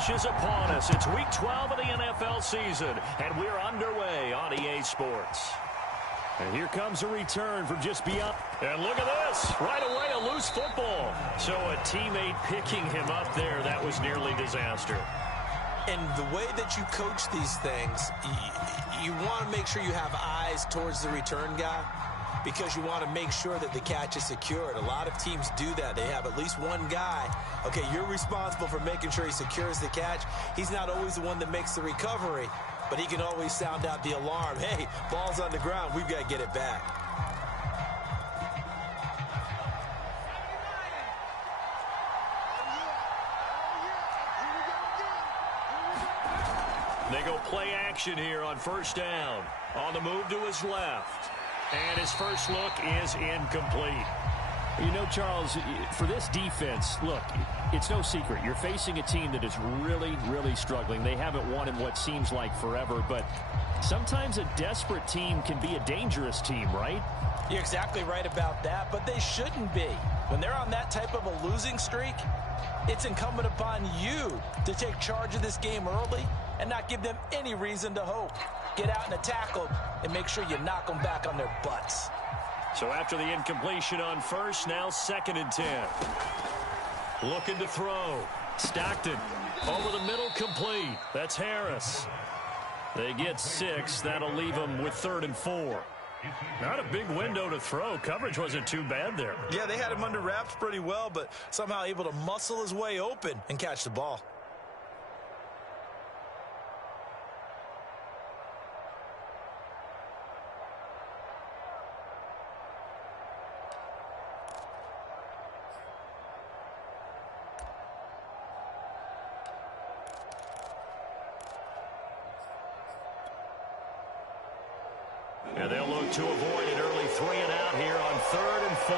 rush is upon us. It's Week 12 of the NFL season, and we're underway on EA Sports. And here comes a return from just beyond. And look at this. Right away, a loose football. So a teammate picking him up there, that was nearly disaster. And the way that you coach these things, you want to make sure you have eyes towards the return guy, because you want to make sure that the catch is secured. A lot of teams do that. They have at least one guy. Okay, you're responsible for making sure he secures the catch. He's not always the one that makes the recovery, but he can always sound out the alarm. Hey, ball's on the ground. We've got to get it back. They go play action here on first down. On the move to his left. And his first look is incomplete. You know, Charles, for this defense, look, it's no secret. You're facing a team that is really, really struggling. They haven't won in what seems like forever, but sometimes a desperate team can be a dangerous team, right? You're exactly right about that, but they shouldn't be. When they're on that type of a losing streak, it's incumbent upon you to take charge of this game early and not give them any reason to hope. Get out and attack them and make sure you knock them back on their butts. So after the incompletion on first, now 2nd and 10. Looking to throw. Stockton over the middle, complete. That's Harris. They get 6. That'll leave them with 3rd and 4. Not a big window to throw. Coverage wasn't too bad there. Yeah, they had him under wraps pretty well, but somehow able to muscle his way open and catch the ball. And they'll look to avoid an early 3 and out here on 3rd and 4.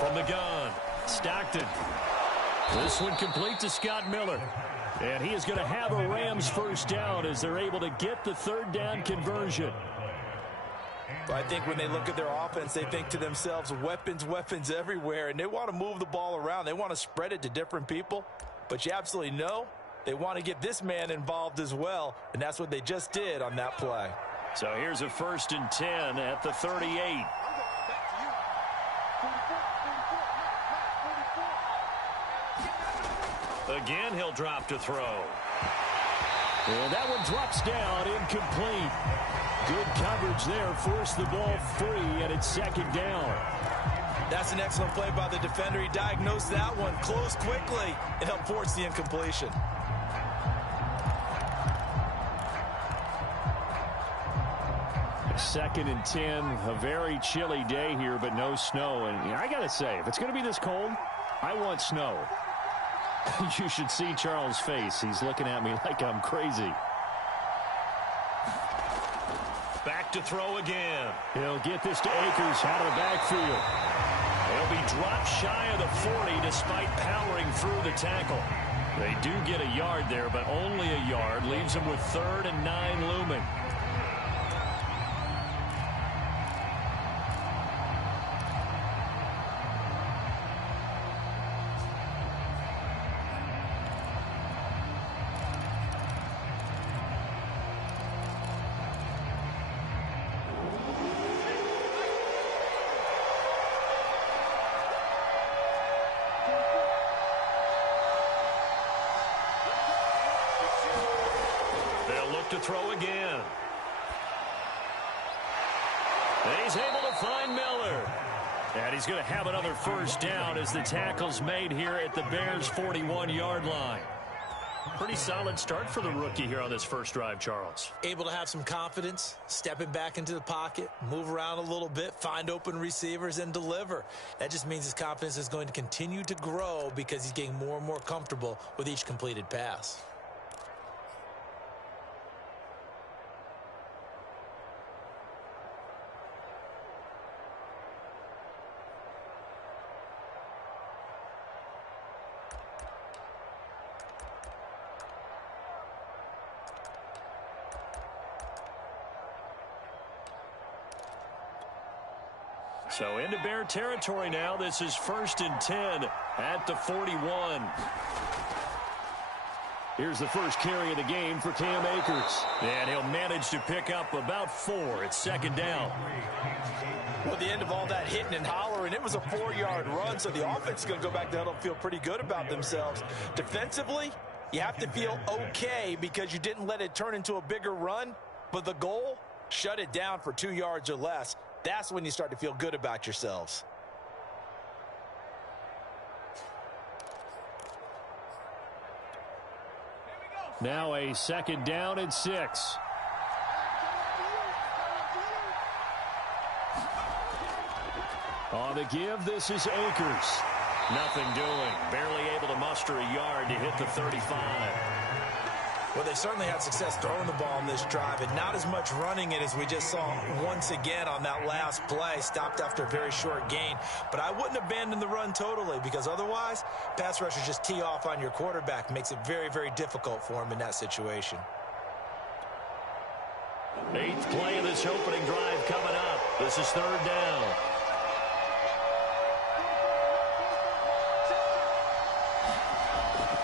From the gun, Stockton. This one complete to Scott Miller. And he is going to have a Rams first down as they're able to get the 3rd down conversion. I think when they look at their offense, they think to themselves, weapons, weapons everywhere, and they want to move the ball around. They want to spread it to different people, but you absolutely know they want to get this man involved as well, and that's what they just did on that play. So here's a 1st and 10 at the 38. Again, he'll drop to throw. And that one drops down, incomplete. Good coverage there, forced the ball free, and it's 2nd down. That's an excellent play by the defender. He diagnosed that one, closed quickly, and helped force the incompletion. Second and 10, a very chilly day here, but no snow. And I got to say, if it's going to be this cold, I want snow. You should see Charles' face. He's looking at me like I'm crazy. Back to throw again. He'll get this to Akers out of the backfield. They'll be dropped shy of the 40 despite powering through the tackle. They do get a yard there, but only a yard. Leaves them with 3rd and 9 looming. To throw again. And he's able to find Miller. And he's going to have another first down as the tackle's made here at the Bears' 41-yard line. Pretty solid start for the rookie here on this first drive, Charles. Able to have some confidence, stepping back into the pocket, move around a little bit, find open receivers, and deliver. That just means his confidence is going to continue to grow because he's getting more and more comfortable with each completed pass. So into Bear territory now. This is 1st and 10 at the 41. Here's the first carry of the game for Cam Akers. And he'll manage to pick up about 4. It's 2nd down. Well, at the end of all that hitting and hollering, it was a 4-yard run, so the offense is going to go back to huddle and feel pretty good about themselves. Defensively, you have to feel okay because you didn't let it turn into a bigger run, but the goal, shut it down for 2 yards or less. That's when you start to feel good about yourselves. Now a 2nd down and 6. On the give, this is Akers. Nothing doing. Barely able to muster a yard to hit the 35. Well, they certainly had success throwing the ball in this drive, and not as much running it as we just saw once again on that last play. Stopped after a very short gain. But I wouldn't abandon the run totally, because otherwise, pass rushers just tee off on your quarterback. Makes it very, very difficult for him in that situation. 8th play of this opening drive coming up. This is 3rd down.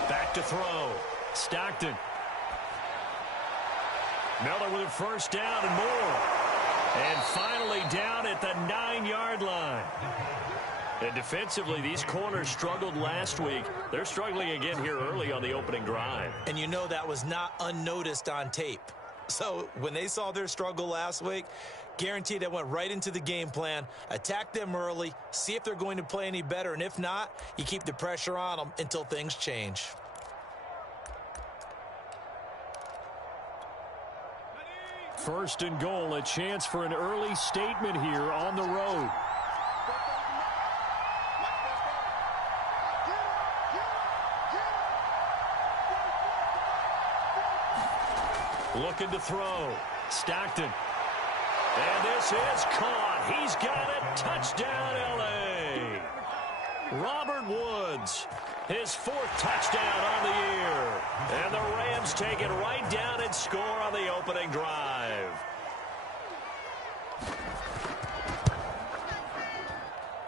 Back to throw. Stockton. Miller with a 1st down and more. And finally down at the 9-yard line. And defensively, these corners struggled last week. They're struggling again here early on the opening drive. And you know that was not unnoticed on tape. So when they saw their struggle last week, guaranteed they went right into the game plan, attack them early, see if they're going to play any better. And if not, you keep the pressure on them until things change. First and goal, a chance for an early statement here on the road. Looking to throw. Stockton. And this is caught. He's got it. Touchdown, L.A. Robert Woods. His 4th touchdown on the year. And the Rams take it right down and score on the opening drive.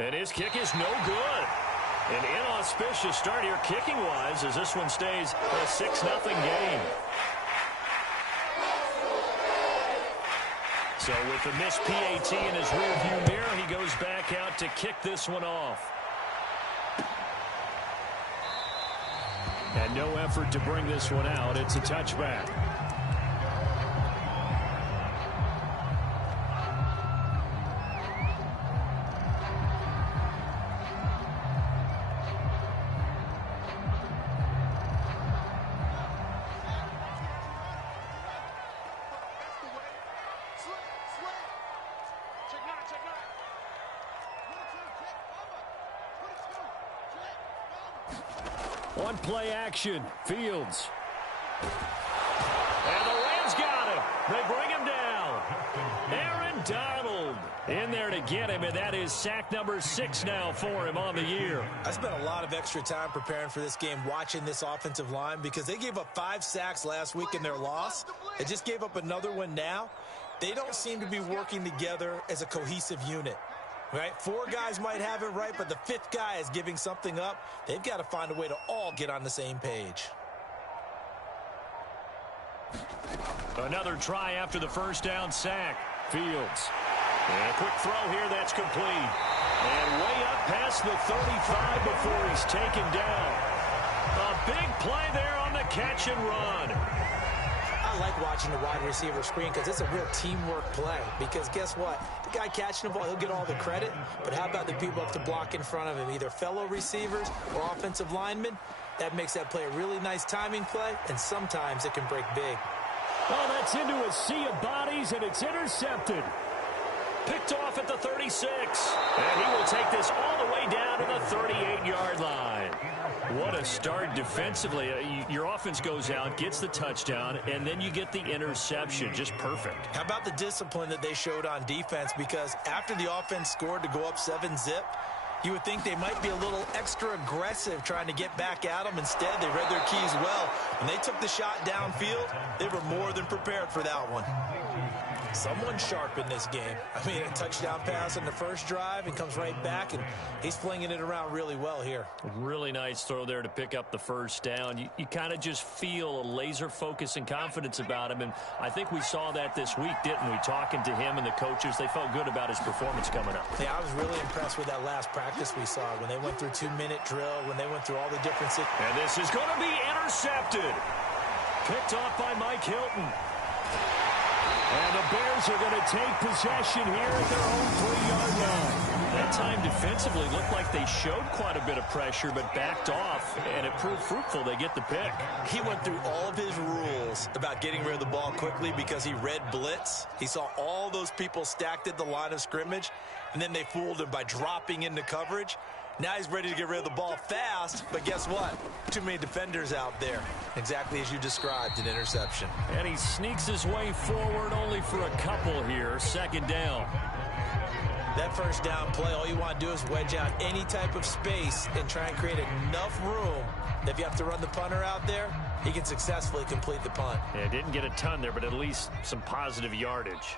And his kick is no good. An inauspicious start here kicking-wise as this one stays a 6-0 game. So with the missed PAT in his rearview mirror, he goes back out to kick this one off. And no effort to bring this one out. It's a touchback. One play action. Fields. And the Rams got him. They bring him down. Aaron Donald in there to get him, and that is sack number 6 now for him on the year. I spent a lot of extra time preparing for this game watching this offensive line because they gave up 5 sacks last week in their loss. They just gave up another one now. They don't seem to be working together as a cohesive unit. Right? 4 guys might have it right, but the 5th guy is giving something up. They've got to find a way to all get on the same page. Another try after the 1st down sack. Fields. And a quick throw here that's complete. And way up past the 35 before he's taken down. A big play there on the catch and run. I like watching the wide receiver screen because it's a real teamwork play. Because guess what? The guy catching the ball, he'll get all the credit. But how about the people up to block in front of him, either fellow receivers or offensive linemen? That makes that play a really nice timing play, and sometimes it can break big. Oh, that's into a sea of bodies, and it's intercepted. Picked off at the 36. And he will take this all the way down to the 38-yard line. What a start defensively. Your offense goes out, gets the touchdown, and then you get the interception. Just perfect. How about the discipline that they showed on defense? Because after the offense scored to go up 7-zip, you would think they might be a little extra aggressive trying to get back at them. Instead, they read their keys well. When they took the shot downfield, they were more than prepared for that one. Someone's sharp in this game. I mean, a touchdown pass on the first drive and comes right back, and he's flinging it around really well here. Really nice throw there to pick up the first down. You kind of just feel a laser focus and confidence about him, and I think we saw that this week, didn't we? Talking to him and the coaches, they felt good about his performance coming up. Yeah, I was really impressed with that last practice we saw when they went through 2-minute drill, when they went through all the different situations. And this is going to be intercepted. Picked off by Mike Hilton. And the Bears are going to take possession here at their own 3-yard line. That time defensively looked like they showed quite a bit of pressure but backed off, and it proved fruitful. They get the pick. He went through all of his rules about getting rid of the ball quickly because he read blitz. He saw all those people stacked at the line of scrimmage, and then they fooled him by dropping into coverage. Now he's ready to get rid of the ball fast, but guess what? Too many defenders out there. Exactly as you described, an interception. And he sneaks his way forward only for a couple here. Second down. That first down play, all you want to do is wedge out any type of space and try and create enough room that if you have to run the punter out there, he can successfully complete the punt. Yeah, didn't get a ton there, but at least some positive yardage.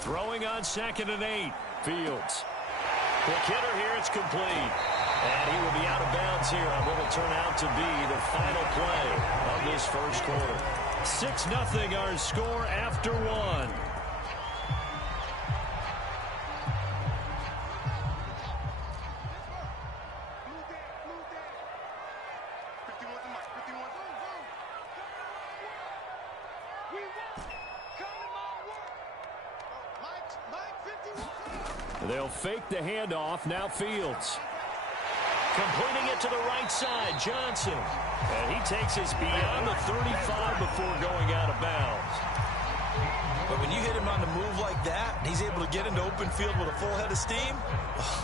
Throwing on 2nd and 8. Fields. Quick hitter here, it's complete. And he will be out of bounds here on what will turn out to be the final play of this first quarter. 6-0 our score after 1. They'll fake the handoff. Now Fields. Completing it to the right side, Johnson. And he takes us beyond the 35 before going out of bounds. But when you hit him on the move like that, and he's able to get into open field with a full head of steam,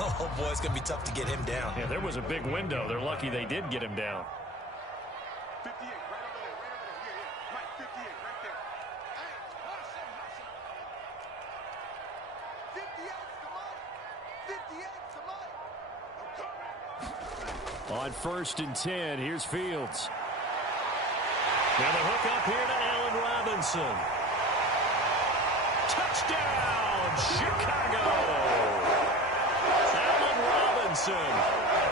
oh boy, it's going to be tough to get him down. Yeah, there was a big window. They're lucky they did get him down. 58, right over there, yeah. Mike, 58, right there. Hey, 58 to Mike. 58 to Mike. On 1st and 10, here's Fields. Now the hook up here to Allen Robinson. Touchdown, Chicago! Allen Robinson,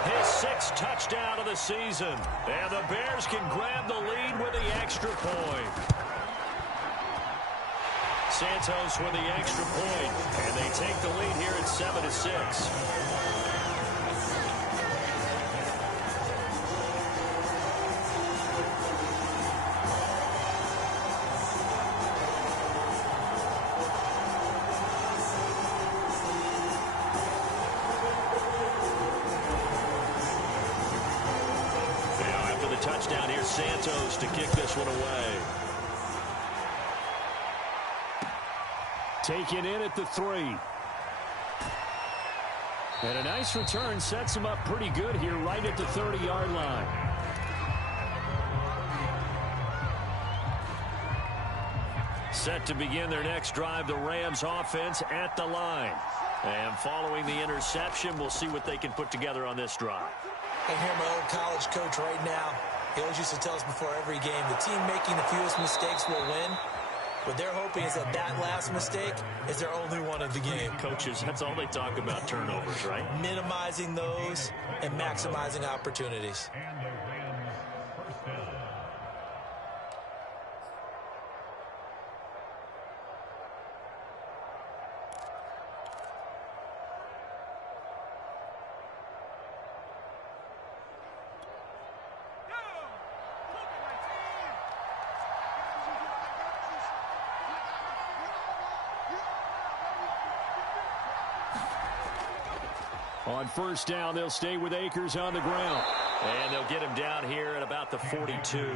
his 6th touchdown of the season. And the Bears can grab the lead with the extra point. Santos with the extra point, and they take the lead here at 7-6. Touchdown here, Santos to kick this one away. Taken in at the 3. And a nice return sets him up pretty good here right at the 30-yard line. Set to begin their next drive, the Rams offense at the line. And following the interception, we'll see what they can put together on this drive. I hear my old college coach right now. He always used to tell us before every game, the team making the fewest mistakes will win. What they're hoping is that that last mistake is their only one of the game. Coaches, that's all they talk about, turnovers, right? Minimizing those and maximizing opportunities. On 1st down, they'll stay with Akers on the ground. And they'll get him down here at about the 42.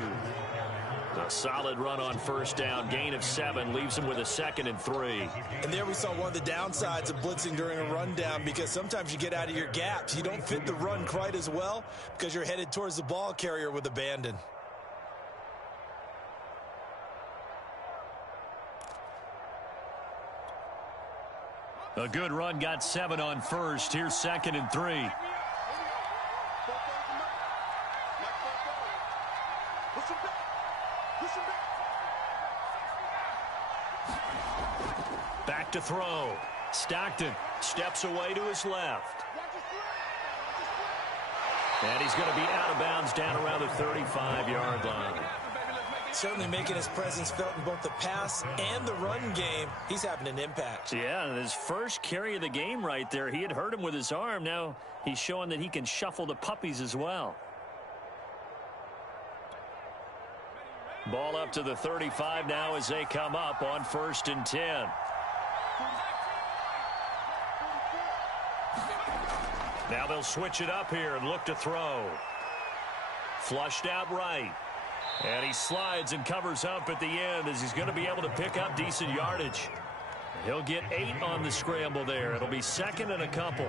A solid run on 1st down. Gain of 7 leaves him with a 2nd and 3. And there we saw one of the downsides of blitzing during a rundown, because sometimes you get out of your gaps. You don't fit the run quite as well because you're headed towards the ball carrier with abandon. A good run, got 7 on 1st. Here's 2nd and 3. look to throw. Stockton steps away to his left. And he's going to be out of bounds down around the 35-yard line. Certainly making his presence felt in both the pass and the run game. He's having an impact. Yeah, and his first carry of the game right there, he had hurt him with his arm. Now he's showing that he can shuffle the puppies as well. Ball up to the 35 now as they come up on 1st and 10. Now they'll switch it up here and look to throw. Flushed out right. And he slides and covers up at the end as he's going to be able to pick up decent yardage. He'll get 8 on the scramble there. It'll be 2nd and a couple.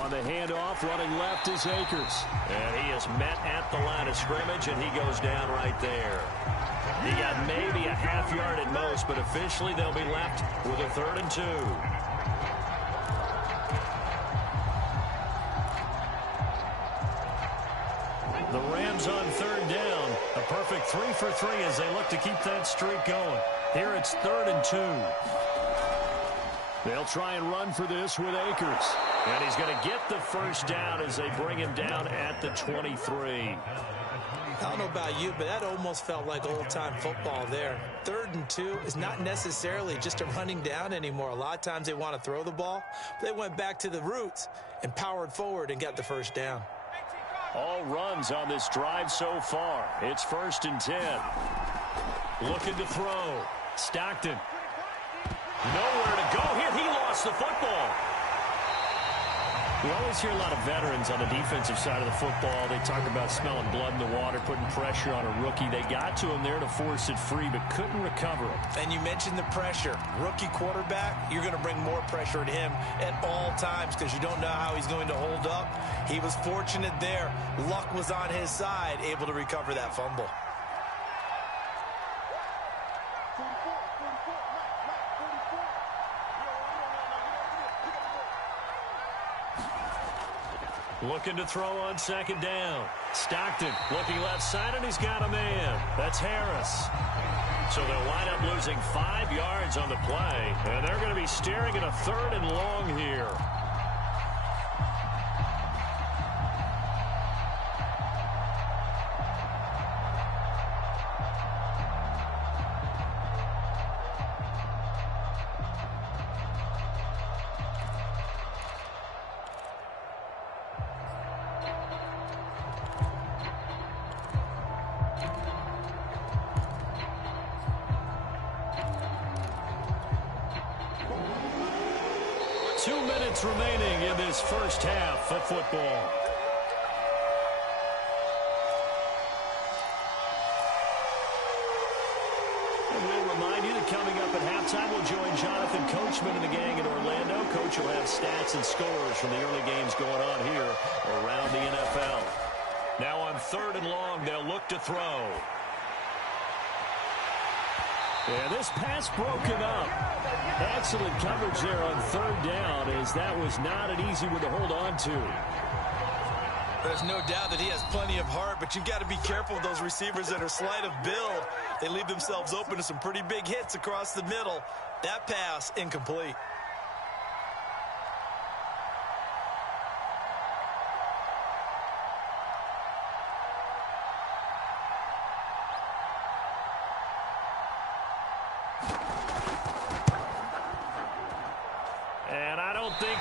On the handoff, running left is Akers. And he is met at the line of scrimmage, and he goes down right there. He got maybe a half yard at most, but officially they'll be left with a 3rd and 2. The Rams on 3rd down. A perfect 3 for 3 as they look to keep that streak going. Here it's 3rd and 2. They'll try and run for this with Akers. And he's going to get the first down as they bring him down at the 23. I don't know about you, but that almost felt like old-time football there. 3rd and 2 is not necessarily just a running down anymore. A lot of times they want to throw the ball. They went back to the roots and powered forward and got the first down. All runs on this drive so far. It's 1st and 10. Looking to throw. Stockton. Nowhere to go here. He lost the football. We always hear a lot of veterans on the defensive side of the football. They talk about smelling blood in the water, putting pressure on a rookie. They got to him there to force it free, but couldn't recover it. And you mentioned the pressure. Rookie quarterback, you're going to bring more pressure at him at all times because you don't know how he's going to hold up. He was fortunate there. Luck was on his side, able to recover that fumble. Looking to throw on 2nd down. Stockton looking left side, and he's got a man. That's Harris. So they'll wind up losing 5 yards on the play, and they're going to be staring at a 3rd and long here. Remaining in this first half of football. And we'll remind you that coming up at halftime, we'll join Jonathan Coachman and the gang in Orlando. Coach will have stats and scores from the early games going on here around the NFL. Now on 3rd and long, they'll look to throw. And this pass broken up. Excellent coverage there on 3rd down, as that was not an easy one to hold on to. There's no doubt that he has plenty of heart, but you've got to be careful with those receivers that are slight of build. They leave themselves open to some pretty big hits across the middle. That pass, incomplete.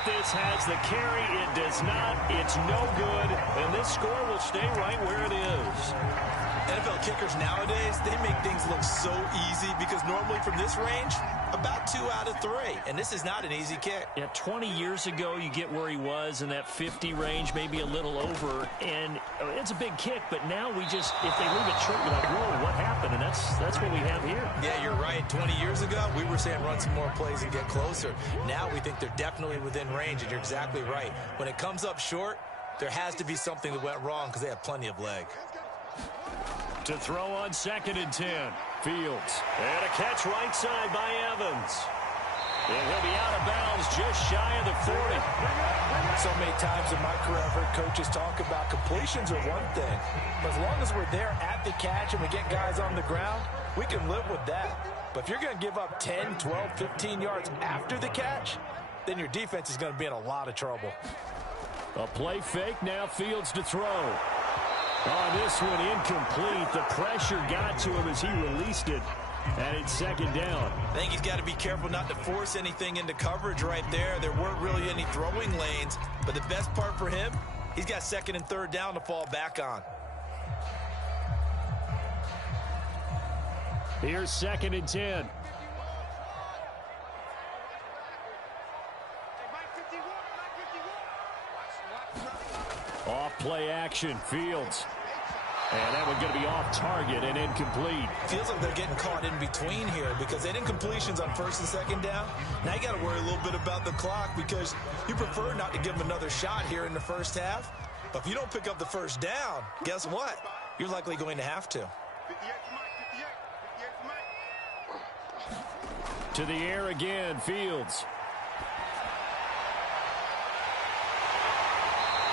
This has the carry. It does not. It's no good. And this score will stay right where it is. NFL kickers nowadays, they make things look so easy because normally from this range, about 2 out of 3. And this is not an easy kick. Yeah, 20 years ago, you get where he was in that 50 range, maybe a little over. And it's a big kick, but now we just, if they leave it short, you're like, whoa, what happened? And that's what we have here. Yeah, you're right. 20 years ago, we were saying run some more plays and get closer. Now we think they're definitely within range, and you're exactly right. When it comes up short, there has to be something that went wrong because they have plenty of leg. To throw on 2nd and 10. Fields. And a catch right side by Evans. And he'll be out of bounds just shy of the 40. So many times in my career, I've heard coaches talk about completions are one thing. But as long as we're there at the catch and we get guys on the ground, we can live with that. But if you're going to give up 10, 12, 15 yards after the catch, then your defense is going to be in a lot of trouble. A play fake, now Fields to throw. On this one, incomplete. The pressure got to him as he released it, and it's second down. I think he's got to be careful not to force anything into coverage right there. There weren't really any throwing lanes, but the best part for him, he's got second and third down to fall back on. Here's second and 10. Off play action, Fields. And that one going to be off target and incomplete. Feels like they're getting caught in between here because they had incompletions on first and second down. Now you got to worry a little bit about the clock because you prefer not to give them another shot here in the first half. But if you don't pick up the first down, guess what? You're likely going to have to. To the air again, Fields.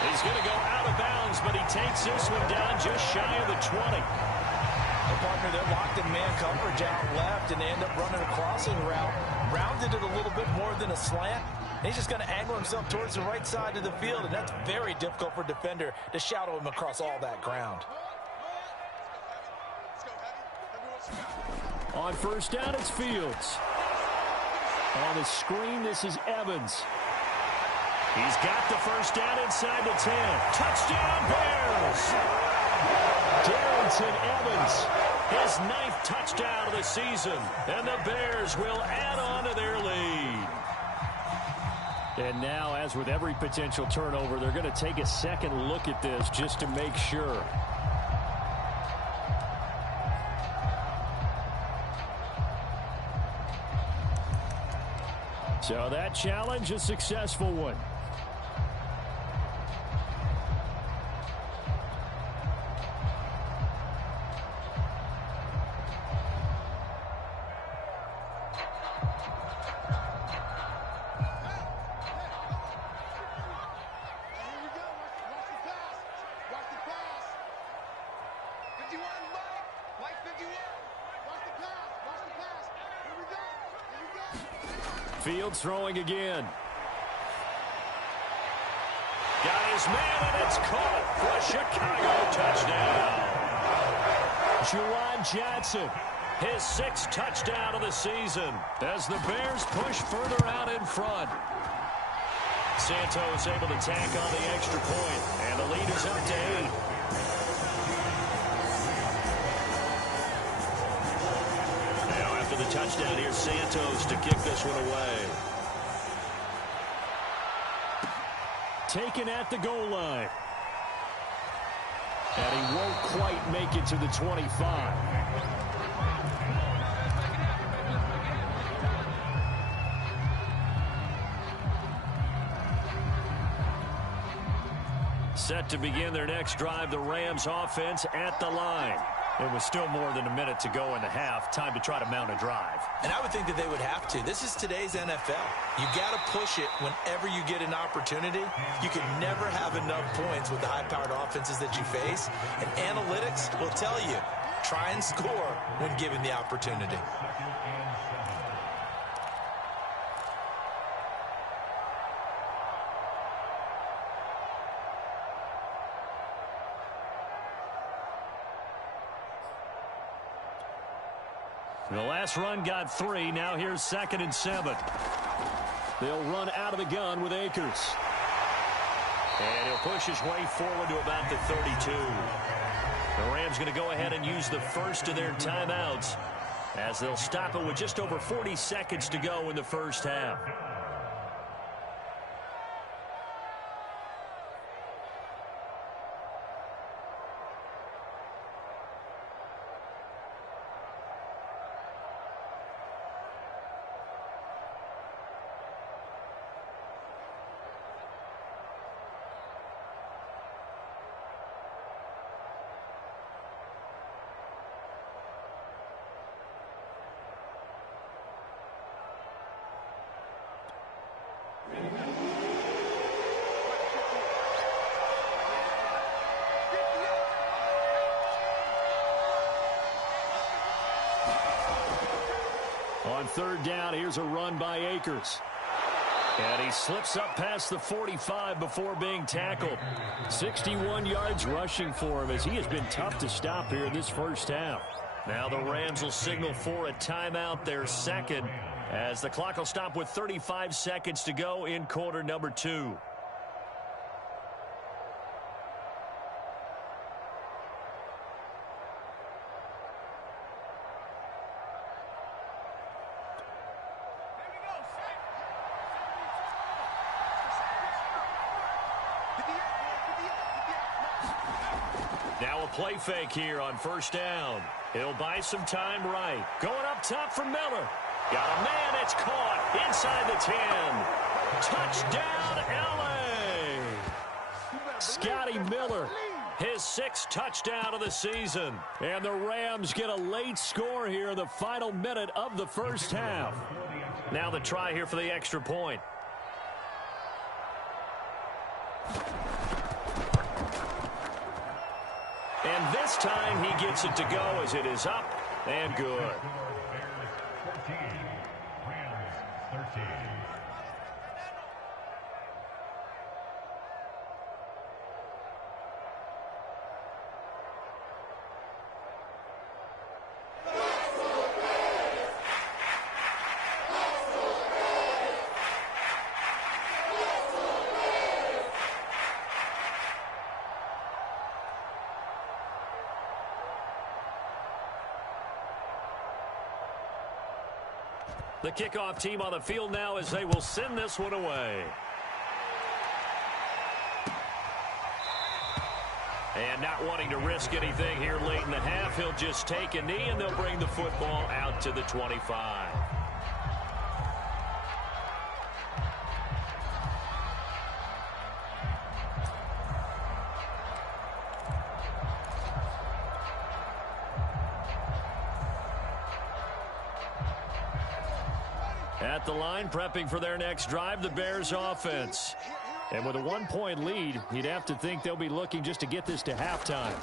He's going to go out of bounds, but he takes this one down just shy of the 20. The partner, they're locked in man coverage out left, and they end up running a crossing route. Rounded it a little bit more than a slant. And he's just going to angle himself towards the right side of the field, and that's very difficult for a defender to shadow him across all that ground. On first down, it's Fields. On the screen, this is Evans. He's got the first down inside the 10. Touchdown, Bears! Darrington Evans, his 9th touchdown of the season. And the Bears will add on to their lead. And now, as with every potential turnover, they're going to take a second look at this just to make sure. So that challenge, a successful one. Fields throwing again. Got his man, and it's caught for a Chicago touchdown. Juwan Johnson, his 6th touchdown of the season as the Bears push further out in front. Santos able to tack on the extra point, and the lead is up to 8. The touchdown here, Santos to kick this one away. Taken at the goal line. And he won't quite make it to the 25. Set to begin their next drive, the Rams offense at the line. It was still more than a minute to go in the half. Time to try to mount a drive. And I would think that they would have to. This is today's NFL. You got to push it whenever you get an opportunity. You can never have enough points with the high-powered offenses that you face. And analytics will tell you, try and score when given the opportunity. The last run got 3. Now here's 2nd and 7. They'll run out of the gun with Akers. And he'll push his way forward to about the 32. The Rams going to go ahead and use the first of their timeouts as they'll stop it with just over 40 seconds to go in the first half. On third down, here's a run by Akers. And he slips up past the 45 before being tackled. 61 yards rushing for him as he has been tough to stop here in this first half. Now the Rams will signal for a timeout, their second, as the clock will stop with 35 seconds to go in quarter number 2. Now a play fake here on first down. He'll buy some time right. Going up top for Miller. Got a man. It's caught inside the 10. Touchdown, L.A. Scotty Miller. His 6th touchdown of the season. And the Rams get a late score here in the final minute of the first half. Now the try here for the extra point. And this time he gets it to go as it is up and good. The kickoff team on the field now as they will send this one away. And not wanting to risk anything here late in the half, he'll just take a knee and they'll bring the football out to the 25. At the line, prepping for their next drive, the Bears offense. And with a 1-point lead, you'd have to think they'll be looking just to get this to halftime.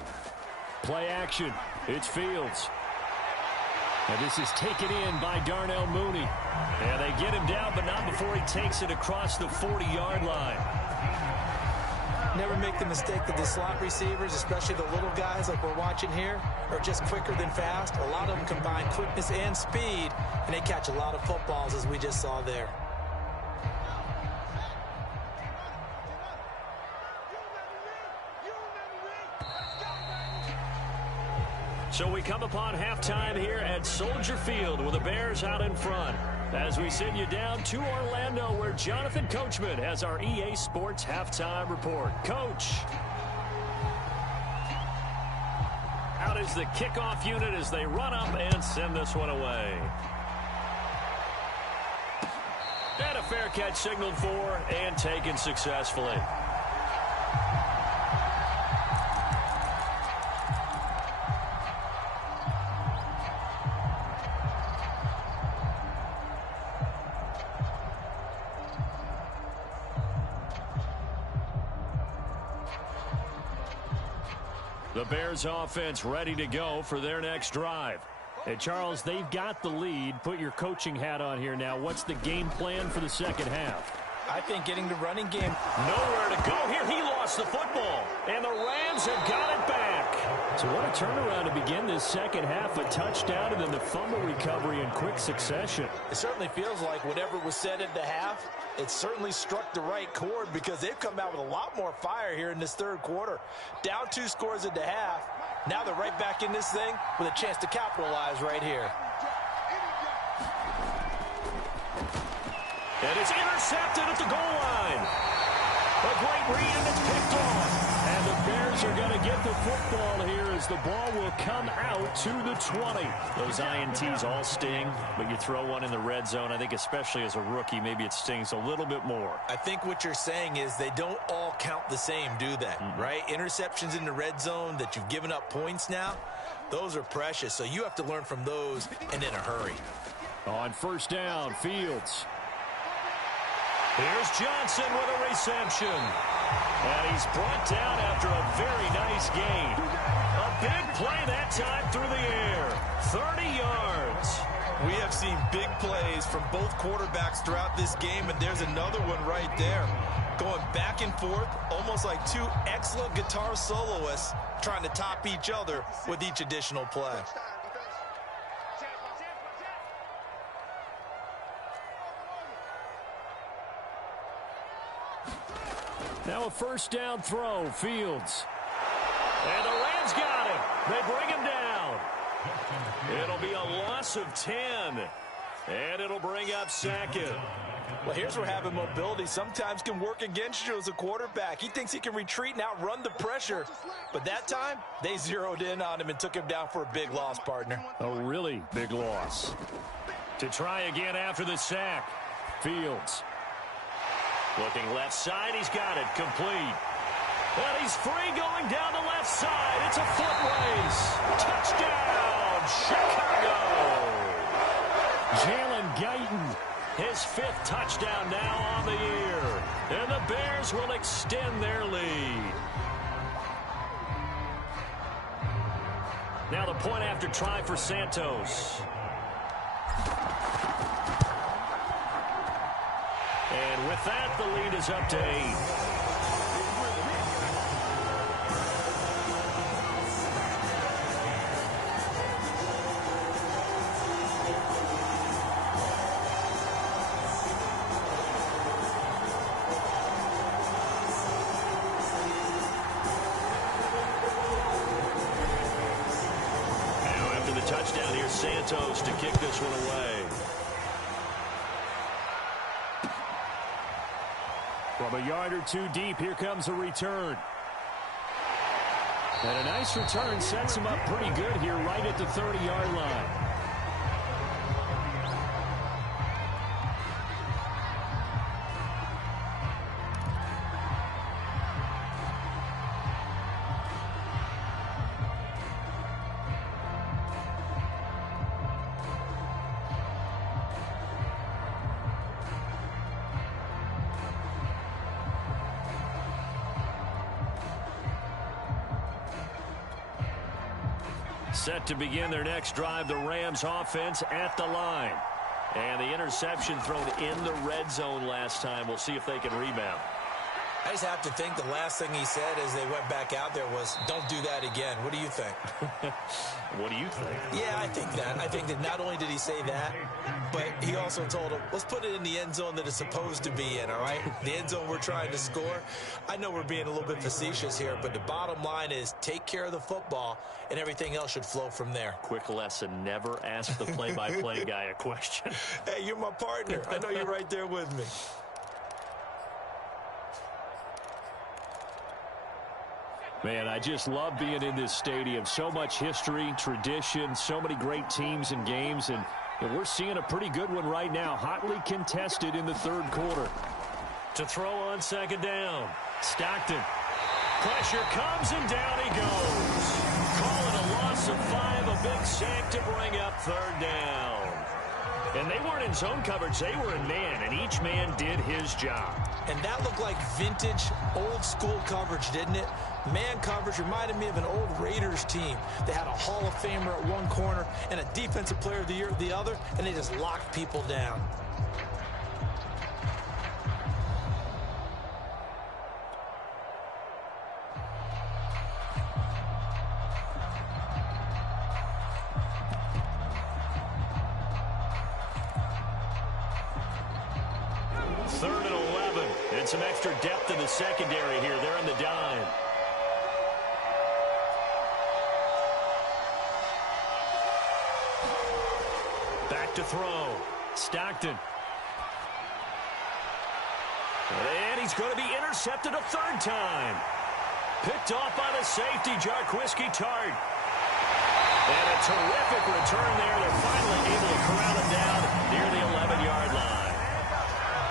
Play action. It's Fields. And this is taken in by Darnell Mooney. Yeah, they get him down, but not before he takes it across the 40-yard line. Never make the mistake that the slot receivers, especially the little guys like we're watching here, are just quicker than fast. A lot of them combine quickness and speed, and they catch a lot of footballs, as we just saw there. So we come upon halftime here at Soldier Field with the Bears out in front. As we send you down to Orlando, where Jonathan Coachman has our EA Sports halftime report. Coach. Out is the kickoff unit as they run up and send this one away. And a fair catch signaled for and taken successfully. The Bears offense ready to go for their next drive. Hey, Charles, they've got the lead. Put your coaching hat on here now. What's the game plan for the second half? I think getting the running game. Nowhere to go here. He lost the football. And the Rams have got it back. So what a turnaround to begin this second half. A touchdown and then the fumble recovery in quick succession. It certainly feels like whatever was said at the half, it certainly struck the right chord because they've come out with a lot more fire here in this third quarter. Down 2 scores at the half. Now they're right back in this thing with a chance to capitalize right here. And it's intercepted at the goal line. A great read, and it's picked off. And the Bears are going to get the football here as the ball will come out to the 20. Those INTs all sting, but you throw one in the red zone, I think especially as a rookie, maybe it stings a little bit more. I think what you're saying is they don't all count the same, do they? Right? Interceptions in the red zone that you've given up points now, those are precious. So you have to learn from those and in a hurry. On first down, Fields. Here's Johnson with a reception. And he's brought down after a very nice gain. A big play that time through the air. 30 yards. We have seen big plays from both quarterbacks throughout this game, and there's another one right there. Going back and forth, almost like two excellent guitar soloists trying to top each other with each additional play. Now a first down throw, Fields. And the Rams got him. They bring him down. It'll be a loss of 10. And it'll bring up second. Well, here's where having mobility sometimes can work against you as a quarterback. He thinks he can retreat and outrun the pressure. But that time, they zeroed in on him and took him down for a big loss, partner. A really big loss. To try again after the sack. Fields. Looking left side, he's got it, complete. And he's free going down the left side. It's a foot race. Touchdown, Chicago. Jalen Guyton, his 5th touchdown now on the year. And the Bears will extend their lead. Now the point after try for Santos. And with that, the lead is up to 8. Touchdown here, Santos, to kick this one away. From a yard or two deep, here comes a return. And a nice return sets him up pretty good here right at the 30-yard line. Set to begin their next drive, the Rams offense at the line. And the interception thrown in the red zone last time. We'll see if they can rebound. I just have to think the last thing he said as they went back out there was, don't do that again. What do you think? What do you think? Yeah, I think that. I think that not only did he say that, but he also told him, let's put it in the end zone that it's supposed to be in, all right? The end zone we're trying to score. I know we're being a little bit facetious here, but the bottom line is take care of the football, and everything else should flow from there. Quick lesson, never ask the play-by-play guy a question. Hey, you're my partner. I know you're right there with me. Man, I just love being in this stadium. So much history, tradition, so many great teams and games, and we're seeing a pretty good one right now. Hotly contested in the third quarter. To throw on second down. Stockton. Pressure comes and down he goes. Call it a loss of 5, a big sack to bring up third down. And they weren't in zone coverage, they were in man, and each man did his job. And that looked like vintage, old-school coverage, didn't it? Man coverage reminded me of an old Raiders team. They had a Hall of Famer at one corner and a Defensive Player of the Year at the other, and they just locked people down. Third and 11. And some extra depth in the secondary here. They're in the dime. Back to throw. Stockton. And he's going to be intercepted a third time. Picked off by the safety, Jarquiski Tart. And a terrific return there. They're finally able to corral it down near the 11-yard line.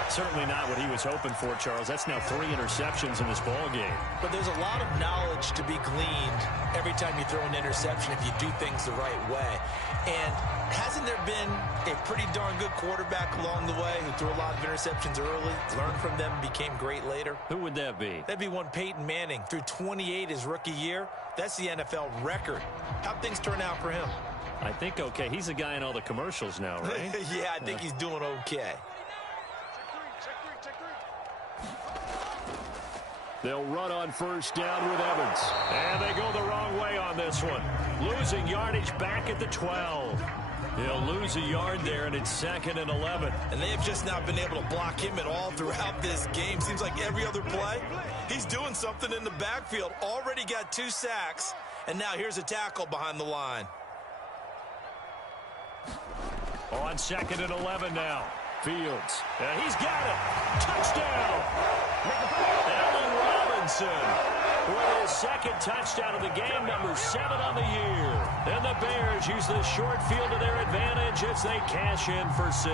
Certainly not what he was hoping for, Charles. That's now 3 interceptions in this ball game. But there's a lot of knowledge to be gleaned every time you throw an interception if you do things the right way. And hasn't there been a pretty darn good quarterback along the way who threw a lot of interceptions early, learned from them, and became great later? Who would that be? That'd be one Peyton Manning. Threw 28 his rookie year. That's the NFL record. How'd things turn out for him? I think okay. He's the guy in all the commercials now, right? Yeah, I think he's doing okay. They'll run on first down with Evans. And they go the wrong way on this one. Losing yardage back at the 12. He'll lose a yard there, and it's 2nd and 11. And they have just not been able to block him at all throughout this game. Seems like every other play, he's doing something in the backfield. Already got 2 sacks, and now here's a tackle behind the line. On 2nd and 11 now. Fields. And he's got it. Touchdown. Allen Robinson with his 2nd touchdown of the game, number 7 on the year. And the Bears use the short field to their advantage as they cash in for 6.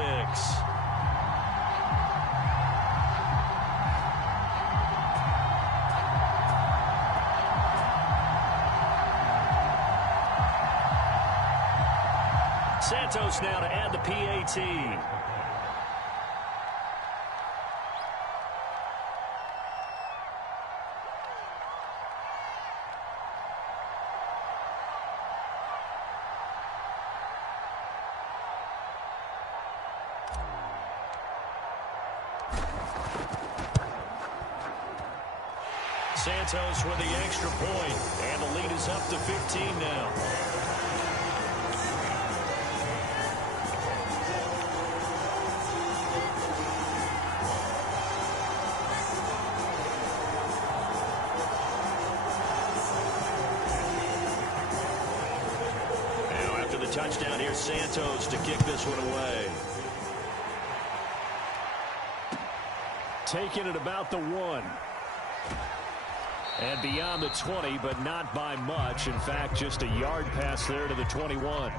Santos now to add the PAT. Santos with the extra point, and the lead is up to 15 now. Now after the touchdown, here's Santos to kick this one away. Taking it about the 1. And beyond the 20, but not by much. In fact, just a yard pass there to the 21.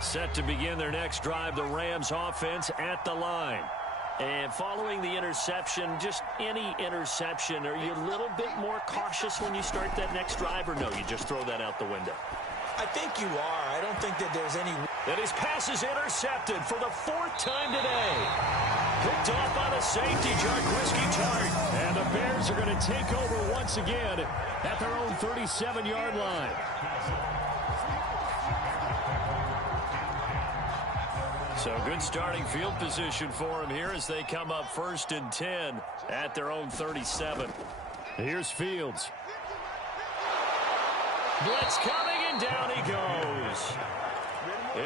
Set to begin their next drive, the Rams offense at the line. And following the interception, just any interception, are you a little bit more cautious when you start that next drive, or no, you just throw that out the window? I think you are. I don't think that there's any... And his pass is intercepted for the 4th time today. Picked off by the safety, Jarquiski Tart. And the Bears are going to take over once again at their own 37-yard line. So good starting field position for him here as they come up 1st and 10 at their own 37. Here's Fields. Blitz coming, and down he goes.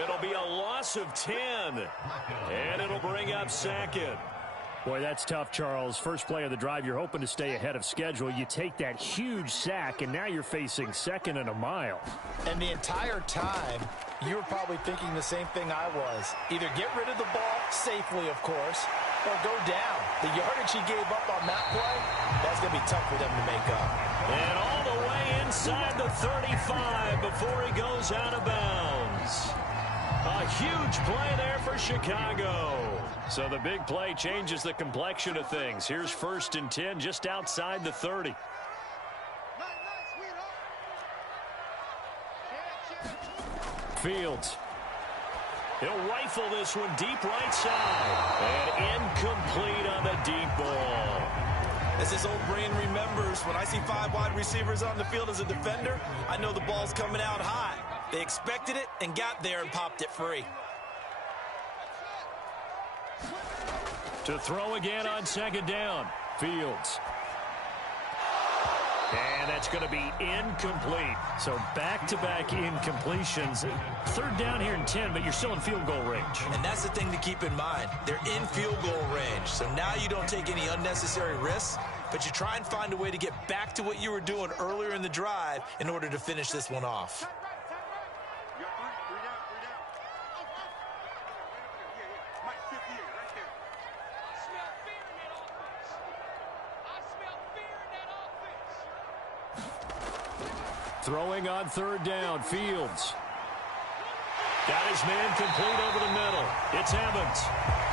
It'll be a loss of 10, and it'll bring up 2nd. Boy, that's tough, Charles. First play of the drive, you're hoping to stay ahead of schedule. You take that huge sack, and now you're facing 2nd and a mile. And the entire time, you were probably thinking the same thing I was. Either get rid of the ball, safely, of course, or go down. The yardage he gave up on that play, that's going to be tough for them to make up. And all the way inside the 35 before he goes out of bounds. A huge play there for Chicago. So the big play changes the complexion of things. Here's 1st and 10 just outside the 30. Fields. He'll rifle this one deep right side. And incomplete on the deep ball. As his old brain remembers, when I see 5 wide receivers on the field as a defender, I know the ball's coming out hot. They expected it and got there and popped it free. To throw again on 2nd down. Fields. And that's going to be incomplete. So back-to-back incompletions. 3rd down here and 10, but you're still in field goal range. And that's the thing to keep in mind. They're in field goal range. So now you don't take any unnecessary risks, but you try and find a way to get back to what you were doing earlier in the drive in order to finish this one off. Throwing on 3rd down, Fields. Got his man complete over the middle. It's Evans.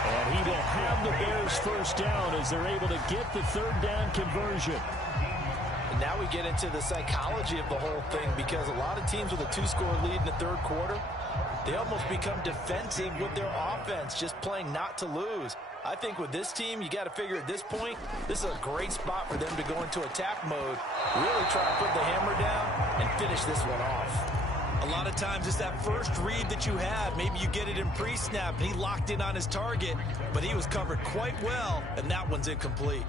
And he will have the Bears 1st down as they're able to get the 3rd down conversion. And now we get into the psychology of the whole thing, because a lot of teams with a 2-score lead in the third quarter, they almost become defensive with their offense, just playing not to lose. I think with this team, you got to figure at this point, this is a great spot for them to go into attack mode, really try to put the hammer down and finish this one off. A lot of times it's that first read that you have. Maybe you get it in pre-snap, and he locked in on his target, but he was covered quite well, and that one's incomplete.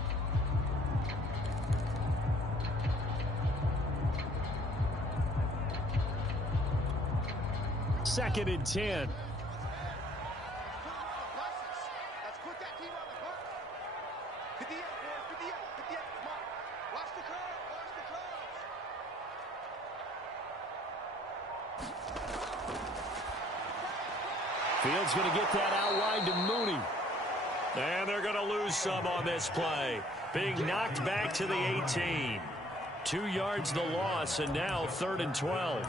Second and 10. Let's put that team on the hook. 58, boys, 58, 58. Come on. Watch the curve, watch the curve. Fields going to get that out wide to Mooney. And they're going to lose some on this play. Being knocked back to the 18. 2 yards the loss, and now 3rd and 12.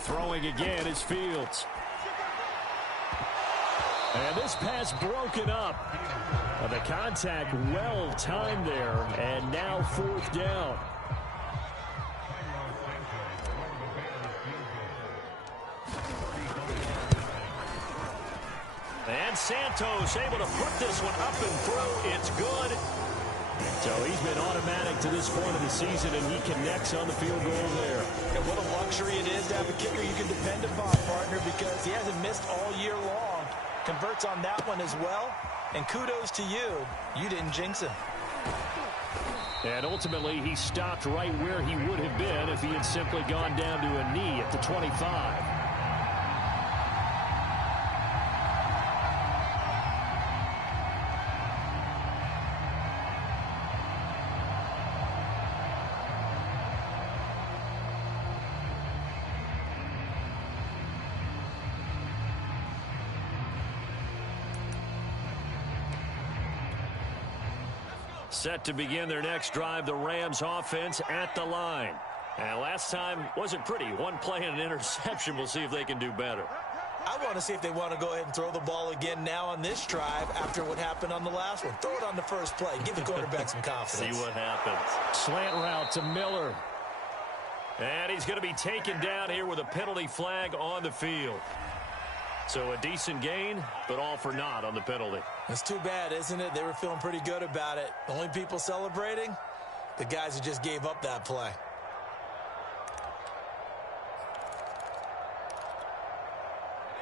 Throwing again is Fields. And this pass broken up. The contact well timed there, and now 4th down. And Santos able to put this one up and through. It's good. So he's been automatic to this point of the season, and he connects on the field goal there. And what a luxury it is to have a kicker you can depend upon, partner, because he hasn't missed all year long. Converts on that one as well. And kudos to you. You didn't jinx him. And ultimately, he stopped right where he would have been if he had simply gone down to a knee at the 25. Set to begin their next drive, the Rams offense at the line. And last time wasn't pretty. One play and an interception. We'll see if they can do better. I want to see if they want to go ahead and throw the ball again now on this drive after what happened on the last one. Throw it on the first play. Give the quarterback some confidence. See what happens. Slant route to Miller. And he's going to be taken down here with a penalty flag on the field. So a decent gain, but all for naught on the penalty. It's too bad, isn't it? They were feeling pretty good about it. The only people celebrating, the guys who just gave up that play.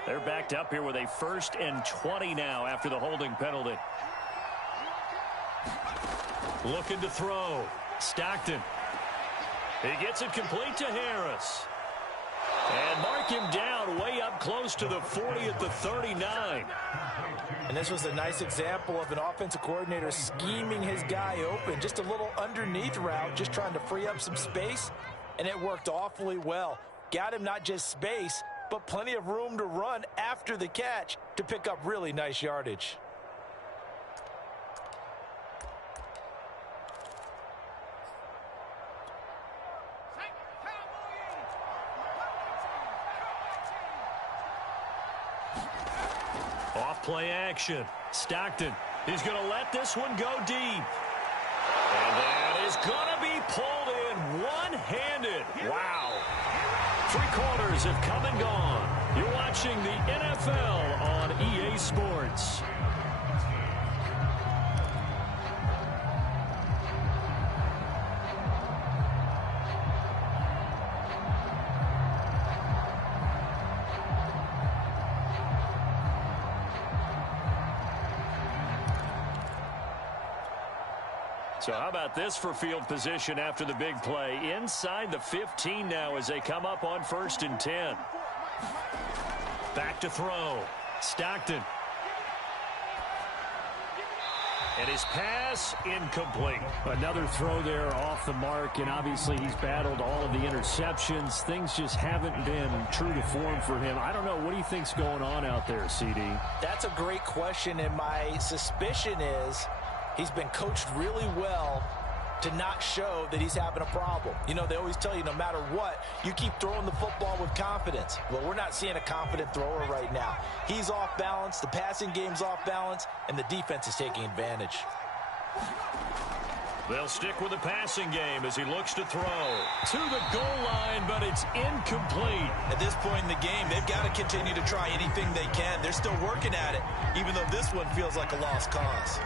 They're backed up here with a 1st and 20 now after the holding penalty. Looking to throw. Stockton. He gets it complete to Harris. And mark him down way up close to the 40 at the 39. And this was a nice example of an offensive coordinator scheming his guy open. Just a little underneath route, just trying to free up some space. And it worked awfully well. Got him not just space, but plenty of room to run after the catch to pick up really nice yardage. Play action. Stockton. He's going to let this one go deep. And that is going to be pulled in one-handed. Wow. 3 quarters have come and gone. You're watching the NFL on EA Sports. So how about this for field position after the big play? Inside the 15 now as they come up on 1st and 10. Back to throw. Stockton. And his pass incomplete. Another throw there off the mark, and obviously he's battled all of the interceptions. Things just haven't been true to form for him. I don't know. What do you think's going on out there, CD? That's a great question, and my suspicion is he's been coached really well to not show that he's having a problem. You know, they always tell you no matter what, you keep throwing the football with confidence. Well, we're not seeing a confident thrower right now. He's off balance, the passing game's off balance, and the defense is taking advantage. They'll stick with the passing game as he looks to throw. To the goal line, but it's incomplete. At this point in the game, they've got to continue to try anything they can. They're still working at it, even though this one feels like a lost cause.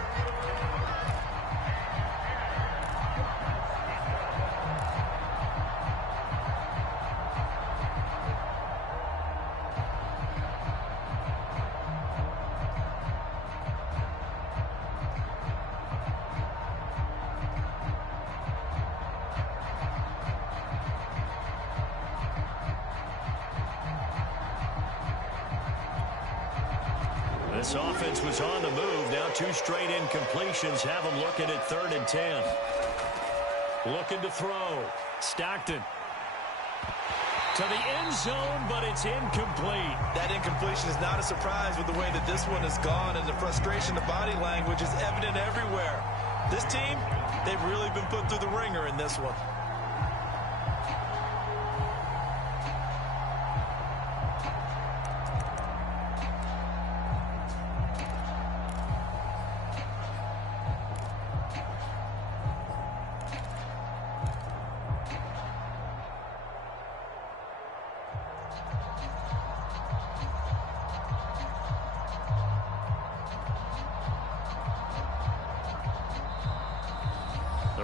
This offense was on the move. Now 2 straight incompletions have them looking at 3rd and 10. Looking to throw. Stockton. To the end zone, but it's incomplete. That incompletion is not a surprise with the way that this one has gone, and the frustration, the body language is evident everywhere. This team, they've really been put through the ringer in this one.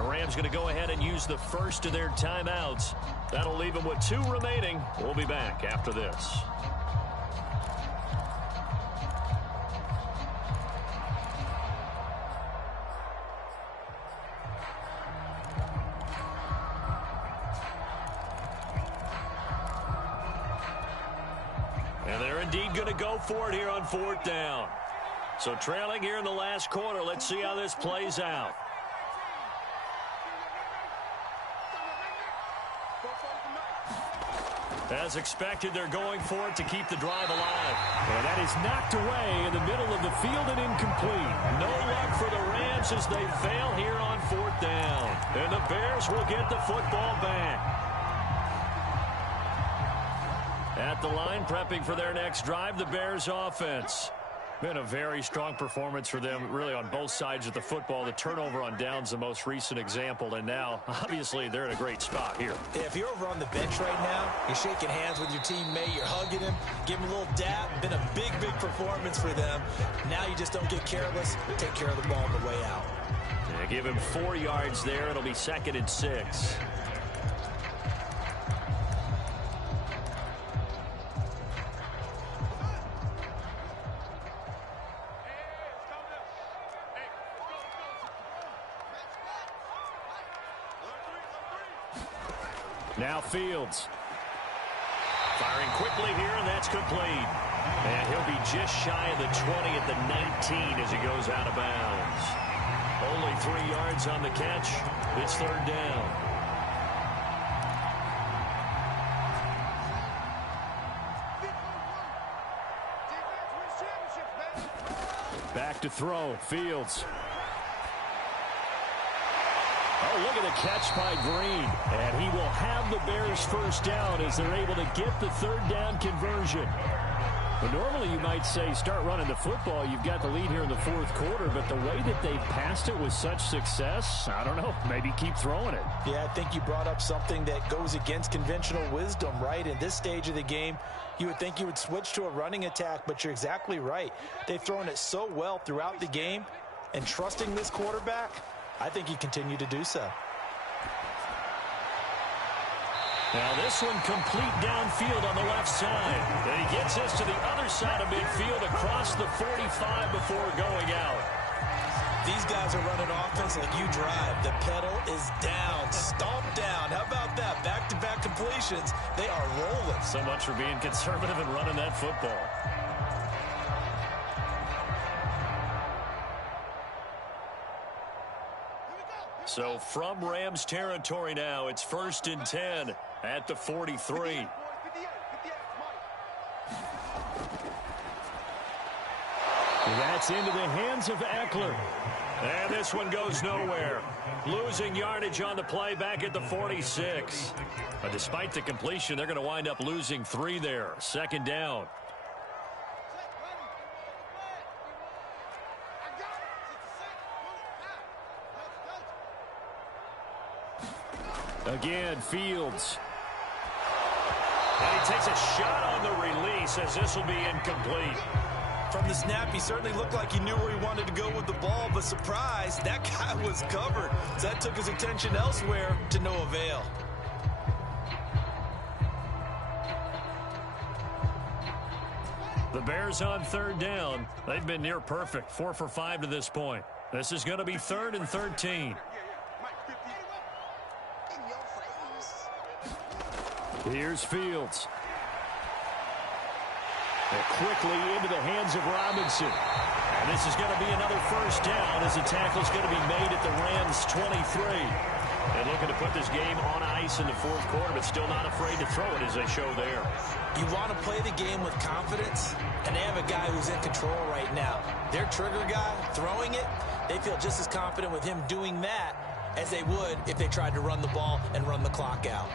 Rams going to go ahead and use the first of their timeouts. That'll leave them with 2 remaining. We'll be back after this. And they're indeed going to go for it here on 4th down. So trailing here in the last quarter. Let's see how this plays out. As expected, they're going for it to keep the drive alive. And that is knocked away in the middle of the field and incomplete. No luck for the Rams as they fail here on 4th down. And the Bears will get the football back. At the line, prepping for their next drive, the Bears offense. Been a very strong performance for them, really, on both sides of the football. The turnover on downs, the most recent example, and now, obviously, they're in a great spot here. If you're over on the bench right now, you're shaking hands with your teammate, you're hugging him, give him a little dap. Been a big, big performance for them. Now you just don't get careless. Take care of the ball on the way out. Yeah, give him 4 yards there. It'll be 2nd and 6. Now Fields. Firing quickly here, and that's complete. And he'll be just shy of the 20 at the 19 as he goes out of bounds. Only 3 yards on the catch. It's 3rd down. Back to throw. Fields. Oh, look at the catch by Green. And he will have the Bears first down as they're able to get the 3rd down conversion. But normally you might say start running the football. You've got the lead here in the 4th quarter. But the way that they've passed it with such success, I don't know, maybe keep throwing it. Yeah, I think you brought up something that goes against conventional wisdom, right? In this stage of the game, you would think you would switch to a running attack, but you're exactly right. They've thrown it so well throughout the game, and trusting this quarterback, I think you continue to do so. Now this one complete downfield on the left side. And he gets us to the other side of midfield across the 45 before going out. These guys are running offense like you drive. The pedal is down, stomped down. How about that? Back-to-back completions. They are rolling. So much for being conservative and running that football. So from Rams territory now, it's 1st and 10 at the 43. That's into the hands of Eckler. And this one goes nowhere. Losing yardage on the play back at the 46. But despite the completion, they're going to wind up losing 3 there. 2nd down. Again, Fields. And he takes a shot on the release as this will be incomplete. From the snap, he certainly looked like he knew where he wanted to go with the ball, but surprise, that guy was covered. So that took his attention elsewhere to no avail. The Bears on 3rd down. They've been near perfect, 4 for 5 to this point. This is going to be 3rd and 13. Here's Fields. And quickly into the hands of Robinson. And this is going to be another 1st down as the tackle's going to be made at the Rams 23. And looking to put this game on ice in the 4th quarter, but still not afraid to throw it as they show there. You want to play the game with confidence, and they have a guy who's in control right now. Their trigger guy throwing it, they feel just as confident with him doing that as they would if they tried to run the ball and run the clock out.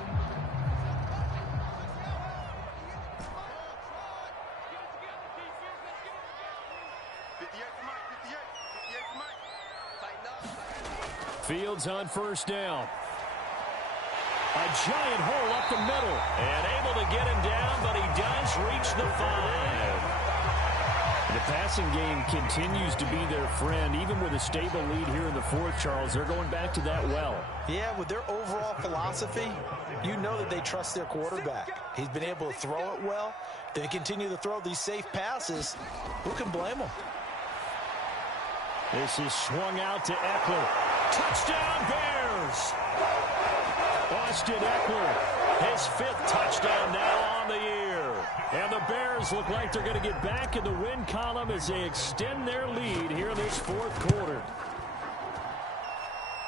Fields on 1st down. A giant hole up the middle. And able to get him down, but he does reach the 5. The passing game continues to be their friend. Even with a stable lead here in the 4th, Charles, they're going back to that well. Yeah, with their overall philosophy, you know that they trust their quarterback. He's been able to throw it well. They continue to throw these safe passes. Who can blame them? This is swung out to Eckler. Touchdown, Bears! Austin Eckler, his 5th touchdown now on the year. And the Bears look like they're going to get back in the win column as they extend their lead here in this 4th quarter.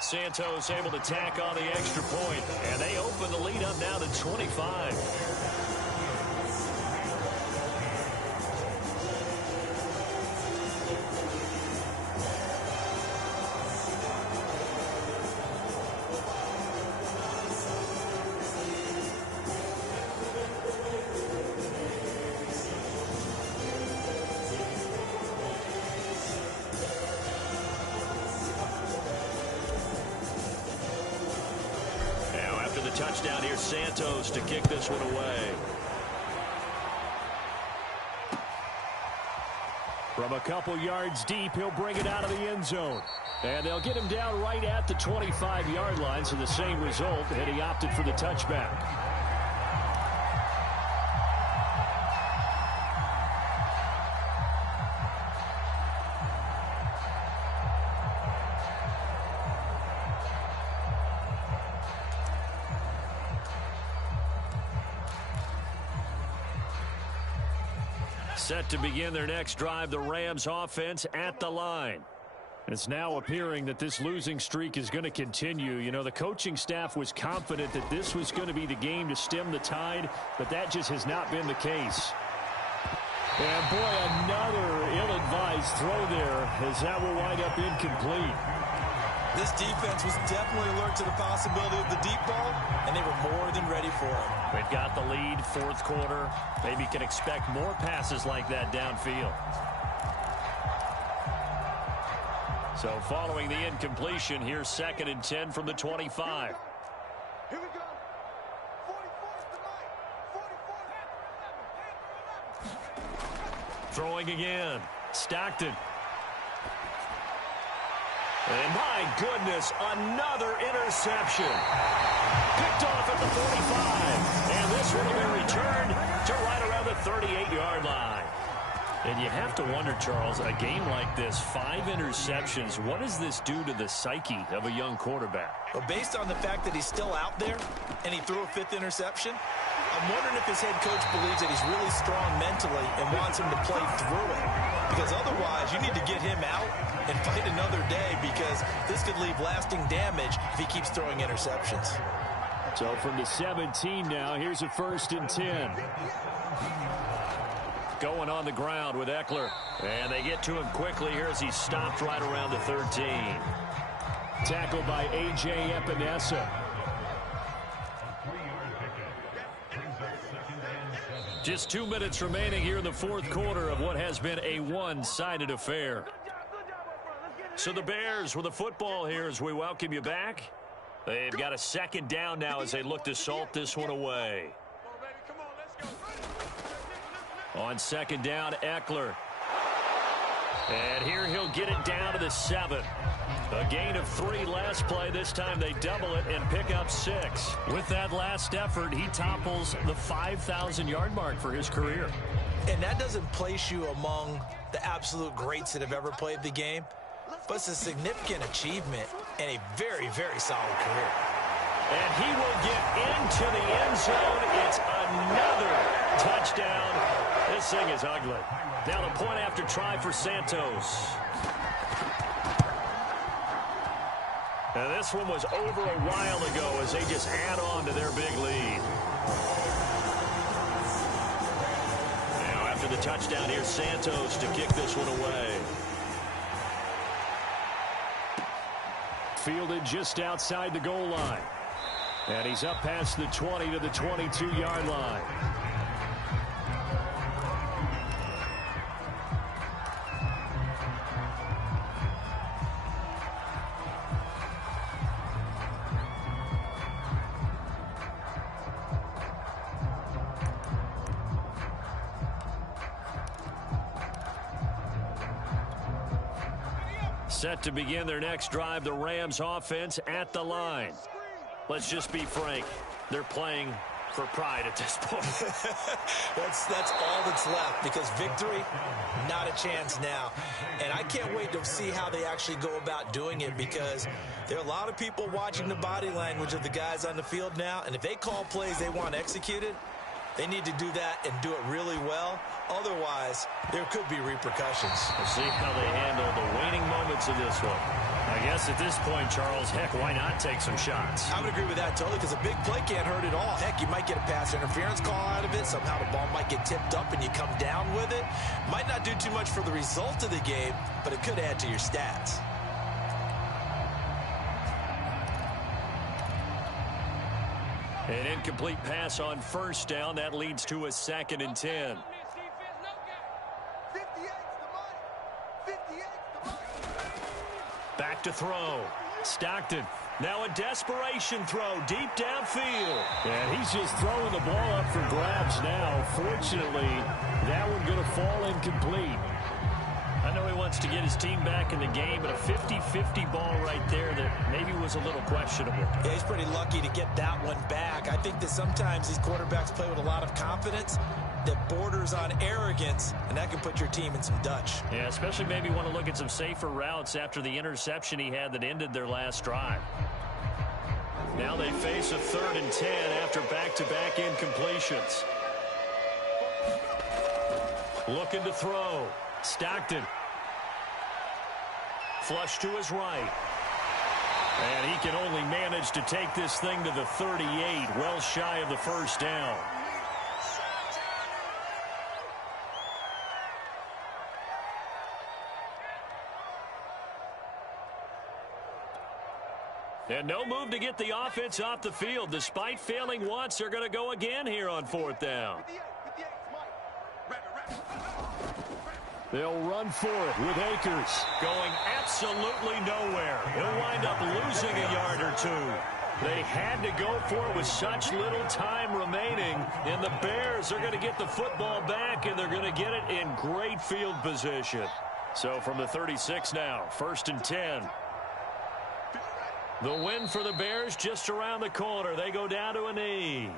Santos able to tack on the extra point, and they open the lead up now to 25. Touchdown here, Santos to kick this one away. From a couple yards deep, he'll bring it out of the end zone. And they'll get him down right at the 25-yard line, so the same result, and he opted for the touchback. Set to begin their next drive, the Rams offense at the line. It's now appearing that this losing streak is going to continue. You know, the coaching staff was confident that this was going to be the game to stem the tide, but that just has not been the case. And boy, another ill-advised throw there as that will wind up incomplete. This defense was definitely alert to the possibility of the deep ball, and they were more than ready for it. They've got the lead, 4th quarter. Maybe can expect more passes like that downfield. So following the incompletion, here's 2nd and 10 from the 25. Here we go. 44 Throwing again. Stockton. And my goodness, another interception. Picked off at the 45. And this one will be returned to right around the 38-yard line. And you have to wonder, Charles, a game like this, 5 interceptions, what does this do to the psyche of a young quarterback? Well, based on the fact that he's still out there and he threw a 5th interception, I'm wondering if his head coach believes that he's really strong mentally and wants him to play through it. Because otherwise, you need to get him out and fight another day, because this could leave lasting damage if he keeps throwing interceptions. So from the 17 now, here's a 1st and 10. Going on the ground with Eckler. And they get to him quickly here as he's stopped right around the 13. Tackled by A.J. Epinesa. Just 2 minutes remaining here in the fourth quarter of what has been a one-sided affair. So the Bears with the football here as we welcome you back. They've got a 2nd down now as they look to salt this one away. On 2nd down, Eckler. And here he'll get it down to the 7. A gain of 3 last play. This time they double it and pick up 6. With that last effort, he topples the 5,000-yard mark for his career. And that doesn't place you among the absolute greats that have ever played the game, but it's a significant achievement and a very, very solid career. And he will get into the end zone. It's another touchdown. This thing is ugly. Now the point after try for Santos. And this one was over a while ago as they just add on to their big lead. Now after the touchdown, here's Santos to kick this one away. Fielded just outside the goal line. And he's up past the 20 to the 22-yard line. Set to begin their next drive, the Rams offense at the line. Let's just be frank. They're playing for pride at this point. That's all that's left, because victory, not a chance now. And I can't wait to see how they actually go about doing it, because there are a lot of people watching the body language of the guys on the field now, and if they call plays they want executed, they need to do that and do it really well. Otherwise, there could be repercussions. We'll see how they handle the waning moments of this one. I guess at this point, Charles, heck, why not take some shots? I would agree with that totally, because a big play can't hurt at all. Heck, you might get a pass interference call out of it. Somehow the ball might get tipped up and you come down with it. Might not do too much for the result of the game, but it could add to your stats. An incomplete pass on 1st down. That leads to a 2nd and 10. Back to throw. Stockton. Now a desperation throw deep downfield. And he's just throwing the ball up for grabs now. Fortunately, that one going to fall incomplete. I know he wants to get his team back in the game, but a 50-50 ball right there that maybe was a little questionable. Yeah, he's pretty lucky to get that one back. I think that sometimes these quarterbacks play with a lot of confidence that borders on arrogance, and that can put your team in some Dutch. Yeah, especially maybe want to look at some safer routes after the interception he had that ended their last drive. Now they face a 3rd and 10 after back-to-back incompletions. Looking to throw. Stockton. Flush to his right. And he can only manage to take this thing to the 38, well shy of the 1st down. And no move to get the offense off the field. Despite failing once, they're going to go again here on 4th down. They'll run for it with Akers. Going absolutely nowhere. He'll wind up losing a yard or 2. They had to go for it with such little time remaining. And the Bears are going to get the football back, and they're going to get it in great field position. So from the 36 now, 1st and 10. The win for the Bears just around the corner. They go down to a knee.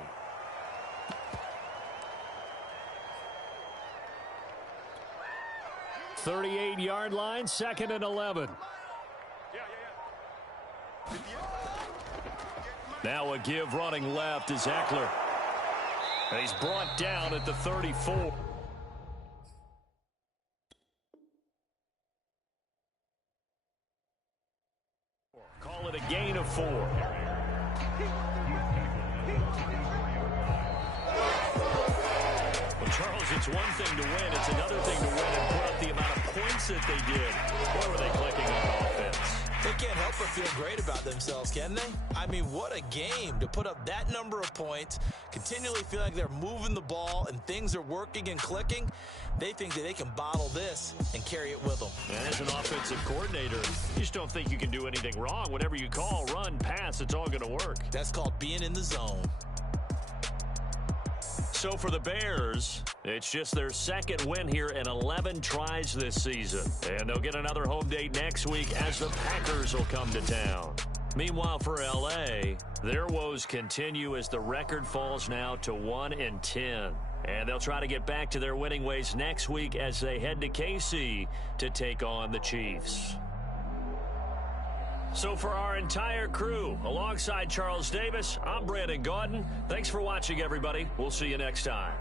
.38-yard line, 2nd and 11. Now a give running left is Eckler. And he's brought down at the 34. with a gain of 4. Well, Charles, it's one thing to win. It's another thing to win and put up the amount of points that they did. Boy, were they clicking on offense. They can't help but feel great about themselves, can they? I mean, what a game to put up that number of points, continually feel like they're moving the ball and things are working and clicking. They think that they can bottle this and carry it with them. And as an offensive coordinator, you just don't think you can do anything wrong. Whatever you call, run, pass, it's all going to work. That's called being in the zone. So for the Bears, it's just their second win here in 11 tries this season. And they'll get another home date next week as the Packers will come to town. Meanwhile, for L.A., their woes continue as the record falls now to 1-10. And they'll try to get back to their winning ways next week as they head to KC to take on the Chiefs. So for our entire crew, alongside Charles Davis, I'm Brandon Gaudin. Thanks for watching, everybody. We'll see you next time.